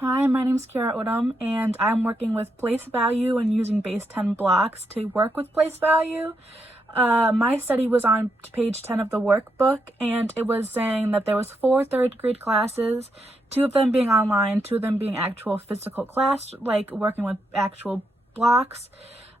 Hi, my name is Kiara Odom, and I'm working with place value and using base 10 blocks to work with place value. My study was on page 10 of the workbook, and it was saying that there was 4 third grade classes, 2 of them being online, 2 of them being actual physical class, like working with actual blocks.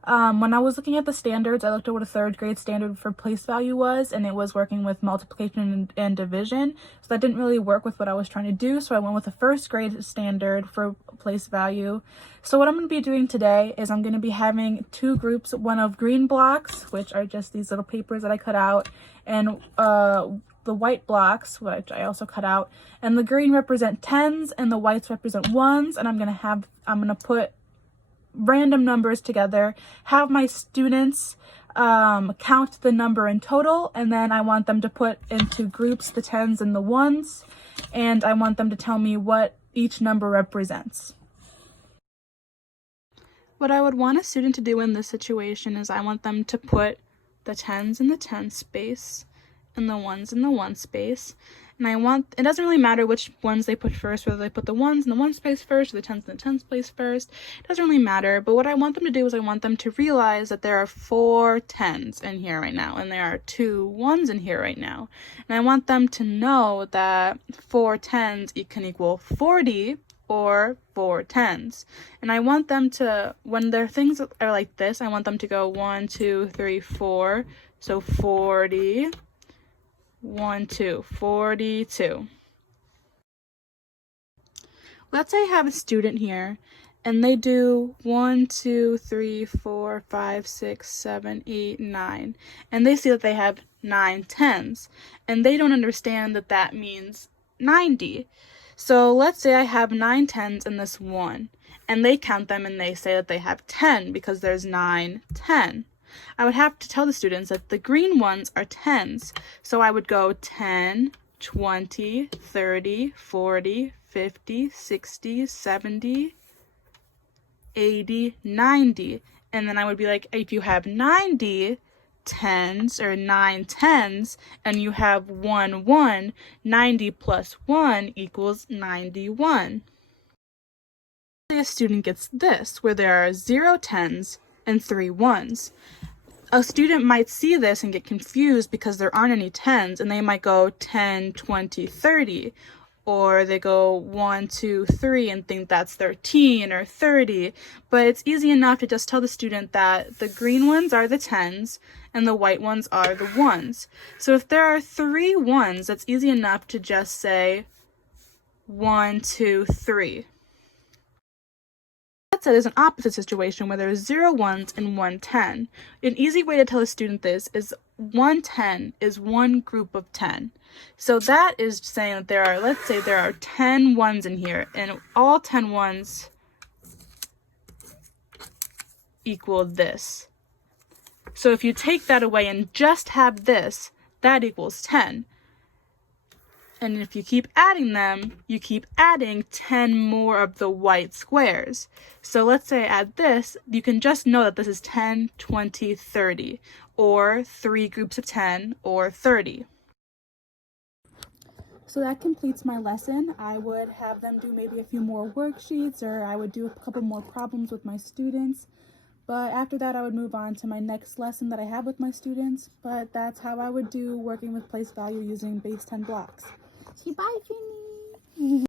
When I was looking at the standards, I looked at what a third grade standard for place value was, and it was working with multiplication and division. So that didn't really work with what I was trying to do. So I went with a first grade standard for place value. So what I'm going to be doing today is I'm going to be having 2 groups, one of green blocks, which are just these little papers that I cut out, and the white blocks, which I also cut out, and the green represent tens and the whites represent ones. And I'm going to put random numbers together, have my students count the number in total, and then I want them to put into groups the tens and the ones, and I want them to tell me what each number represents. What I would want a student to do in this situation is I want them to put the tens in the ten space and the ones in the one space. And it doesn't really matter which ones they put first, whether they put the ones in the one space first or the tens in the tens place first. It doesn't really matter. But what I want them to do is I want them to realize that there are 4 tens in here right now, and there are 2 ones in here right now. And I want them to know that 4 tens can equal 40 or 4 tens. And I want them to, when their things are like this, I want them to go 1, 2, 3, 4. So 40. 1, 2, 42. Let's say I have a student here and they do 1, 2, 3, 4, 5, 6, 7, 8, 9. And they see that they have 9 tens. And they don't understand that that means 90. So let's say I have 9 tens in this one. And they count them and they say that they have 10 because there's 9, 10. I would have to tell the students that the green ones are tens. So I would go 10, 20, 30, 40, 50, 60, 70, 80, 90. And then I would be like, if you have 90 tens or 9 tens and you have 1 1, 90 plus 1 equals 91. A student gets this, where there are 0 tens and 3 ones. A student might see this and get confused because there aren't any tens, and they might go 10, 20, 30, or they go 1, 2, 3 and think that's 13 or 30. But it's easy enough to just tell the student that the green ones are the tens and the white ones are the ones. So if there are 3 ones, that's easy enough to just say 1, 2, 3. That said, there's an opposite situation where there's 0 ones and 1 10. An easy way to tell a student this is 1 10 is one group of 10. So that is saying that there are, let's say there are 10 ones in here, and all 10 ones equal this. So if you take that away and just have this, that equals 10. And if you keep adding them, you keep adding 10 more of the white squares. So let's say I add this, you can just know that this is 10, 20, 30, or 3 groups of 10, or 30. So that completes my lesson. I would have them do maybe a few more worksheets, or I would do a couple more problems with my students. But after that, I would move on to my next lesson that I have with my students. But that's how I would do working with place value using base 10 blocks. Say bye, Jimmy.